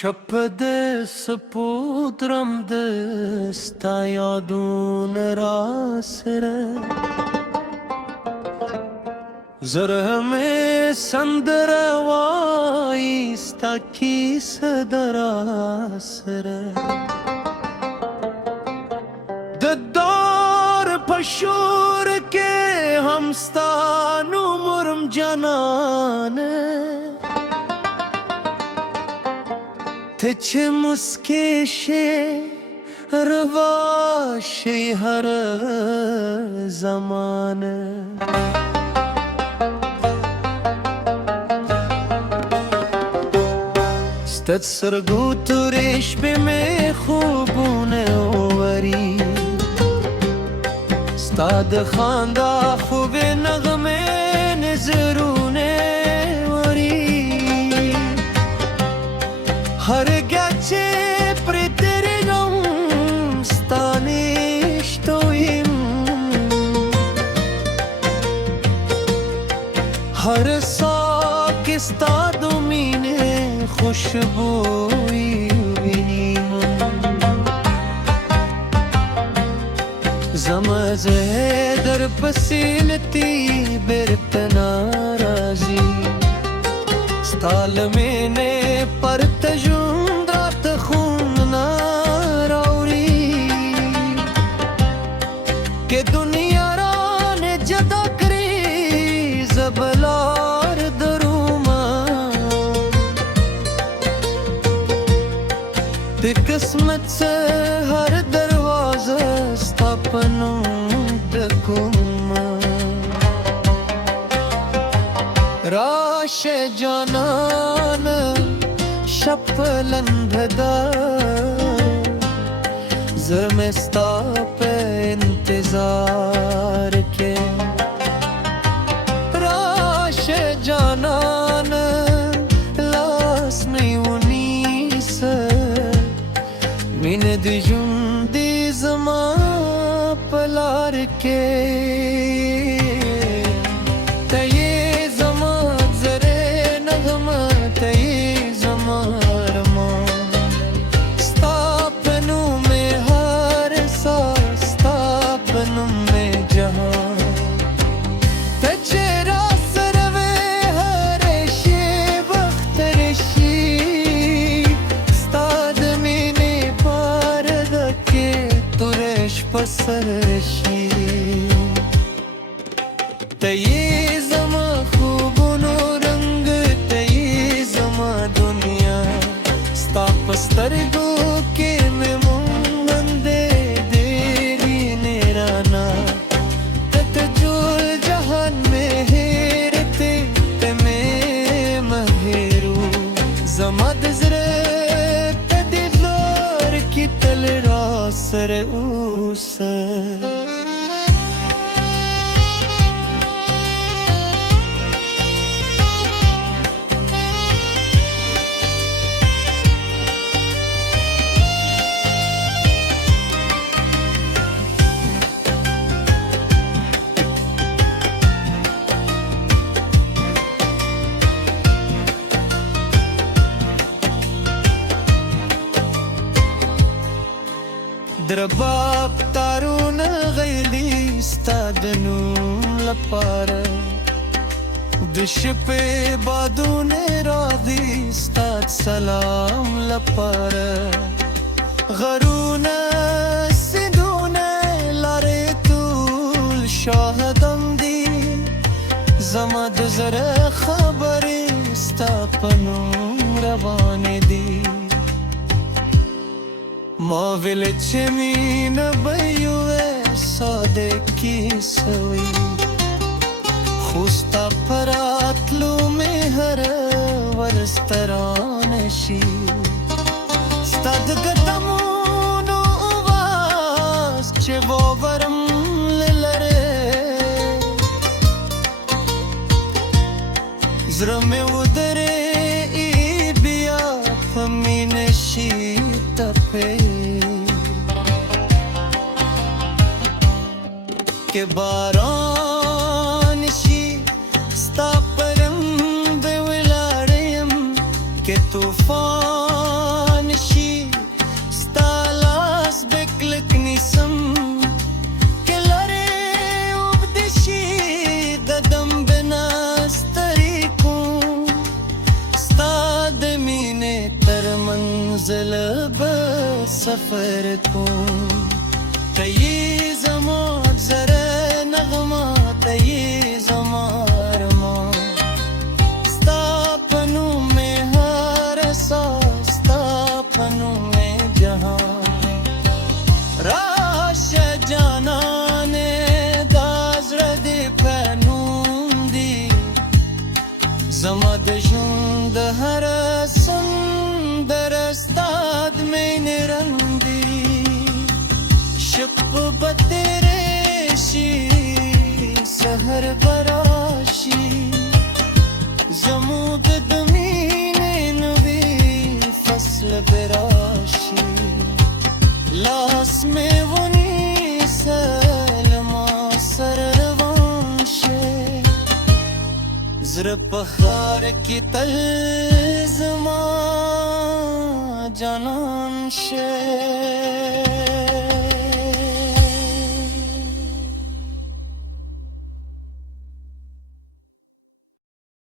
شپده سپودرم دستا یادون راسره زره میں سندر وایستا کیس دراسره ددار پشور کے همستانو مرم جانانه تچ مسکشه رواشی هر زمانه ستت سرگو تو ریشبه می خوبونه اووری ستاد خاندا خوب نغمه نظرونه وری هر گچه پریترینم ستانشتویم هر ساک استادو مینه خوشبوی بینیم زمزه در پسیلتی برتنا رازی ستال مینه پر تجوندات خون ناراوری که دنیا را نجدا کری زبلار دروما به قسمت سے هر دروازه ستاپنو دکوما راش جانان شپلن بھدا زرمستا پہ انتظار کے راش جانان لاس نیونی سے من دیجون دی زمان پلار کے پسرشی تیی زما خوبونو رنگ تیی زما دنیا ستا پسترگو کے میں مونگندے دیری نیرانا تت جول جہان میں ہیرتے تے میں مہیرو زما دزرے تے دلار کی تل راسر درباب تارون غیلی استادنوم لپاره دشپ بادون راضی استاد سلام لپاره غرون سدون لاره طول شاهدم دی زما دزر خبر استاپنوم روان دی ماویل چمین بیوه ساده کی سوی خوستا پراتلو میں ہر ورسترانشی ستاد گتمونو واس چه وورم للره زرم ودره ای بیا فمینشی تپه के बारान शी स्ता परम बेवलाड़यम के तूफान سفر کن تیی زمان زره نغما تیی زمان ما ستا پنو میں ہر احساس ستا پنو میں جہاں راش جانان داز ردی پنوم دی زما د ژوند هر سندر استاد میں نرندی شپ بتیرے شی سحر براشی زمود دمین نوی فصل براشی لاس میں ونی سلما سر روانشه زر پخار کی تل زما جانان شه